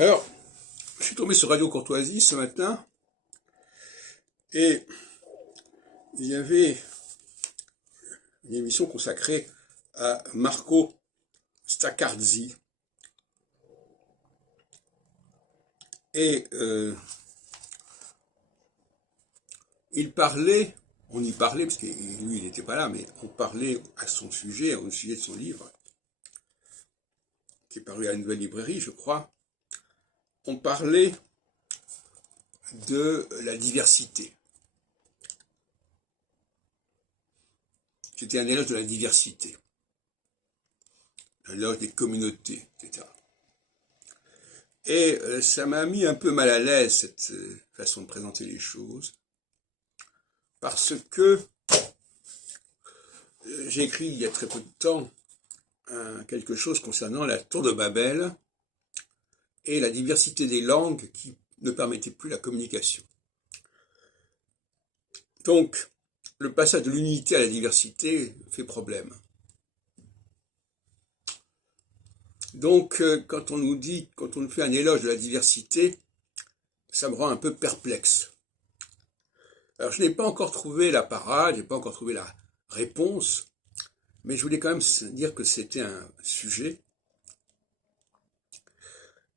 Alors, je suis tombé sur Radio Courtoisie ce matin et il y avait une émission consacrée à Marco Staccarzi. Et on y parlait, parce que lui il n'était pas là, mais on parlait à son sujet, au sujet de son livre, qui est paru à la Nouvelle Librairie, je crois. On parlait de la diversité. C'était un éloge de la diversité, un éloge des communautés, etc. Et ça m'a mis un peu mal à l'aise, cette façon de présenter les choses, parce que j'ai écrit il y a très peu de temps quelque chose concernant la tour de Babel et la diversité des langues qui ne permettait plus la communication. Donc, le passage de l'unité à la diversité fait problème. Donc, quand on nous fait un éloge de la diversité, ça me rend un peu perplexe. Alors, je n'ai pas encore trouvé la parade, je n'ai pas encore trouvé la réponse, mais je voulais quand même dire que c'était un sujet.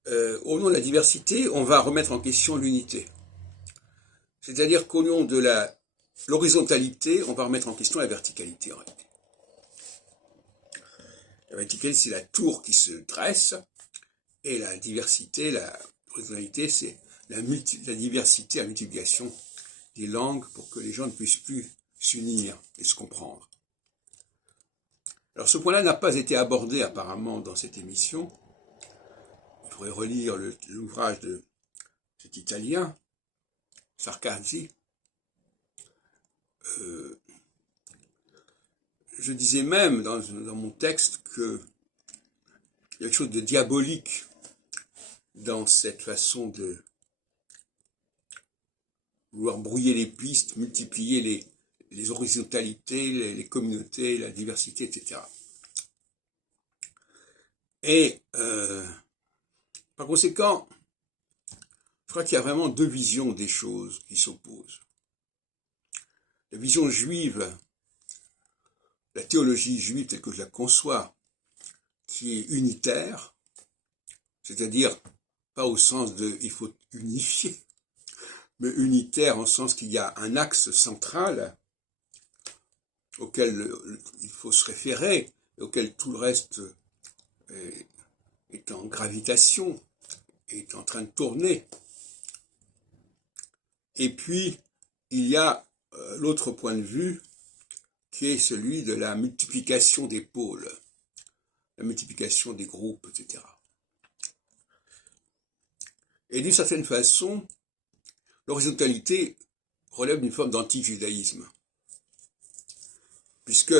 Au nom de la diversité, on va remettre en question l'unité. C'est-à-dire qu'au nom de l'horizontalité, on va remettre en question la verticalité en réalité. La verticalité, c'est la tour qui se dresse, et la diversité, la horizontalité, c'est la diversité, la multiplication des langues pour que les gens ne puissent plus s'unir et se comprendre. Alors ce point-là n'a pas été abordé apparemment dans cette émission. Il faudrait relire l'ouvrage de cet Italien, Staccarzi. Je disais même dans mon texte qu'il y a quelque chose de diabolique dans cette façon de vouloir brouiller les pistes, multiplier les horizontalités, les communautés, la diversité, etc. Et par conséquent, je crois qu'il y a vraiment deux visions des choses qui s'opposent. La vision juive, la théologie juive telle que je la conçois, qui est unitaire, c'est-à-dire pas au sens de il faut unifier, mais unitaire en sens qu'il y a un axe central auquel il faut se référer, auquel tout le reste est en gravitation, est en train de tourner. Et puis, il y a l'autre point de vue, qui est celui de la multiplication des pôles, la multiplication des groupes, etc. Et d'une certaine façon, l'horizontalité relève d'une forme d'anti-judaïsme. Puisque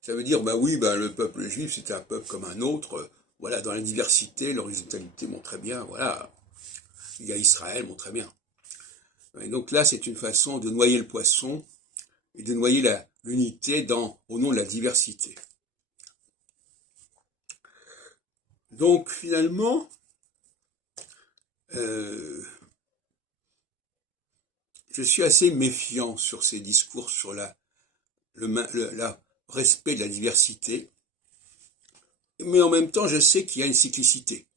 ça veut dire, le peuple juif, c'est un peuple comme un autre, voilà, dans la diversité, l'horizontalité montre très bien, voilà, il y a Israël, montre très bien. Et donc là, c'est une façon de noyer le poisson et de noyer l'unité au nom de la diversité. Donc finalement, je suis assez méfiant sur ces discours sur le respect de la diversité, mais en même temps, je sais qu'il y a une cyclicité.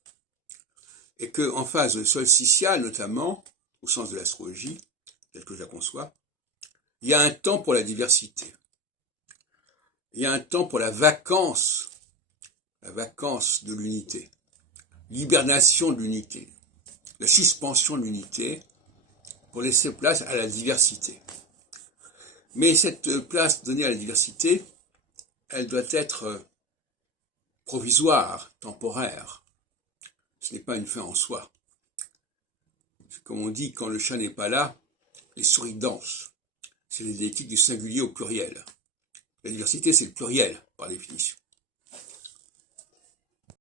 Et qu'en phase solsticiale, notamment, au sens de l'astrologie, telle que je la conçois, il y a un temps pour la diversité. Il y a un temps pour la vacance de l'unité, l'hibernation de l'unité, la suspension de l'unité, pour laisser place à la diversité. Mais cette place donnée à la diversité, elle doit être provisoire, temporaire. Ce n'est pas une fin en soi. Comme on dit, quand le chat n'est pas là, les souris dansent. C'est la dialectique du singulier au pluriel. La diversité, c'est le pluriel, par définition.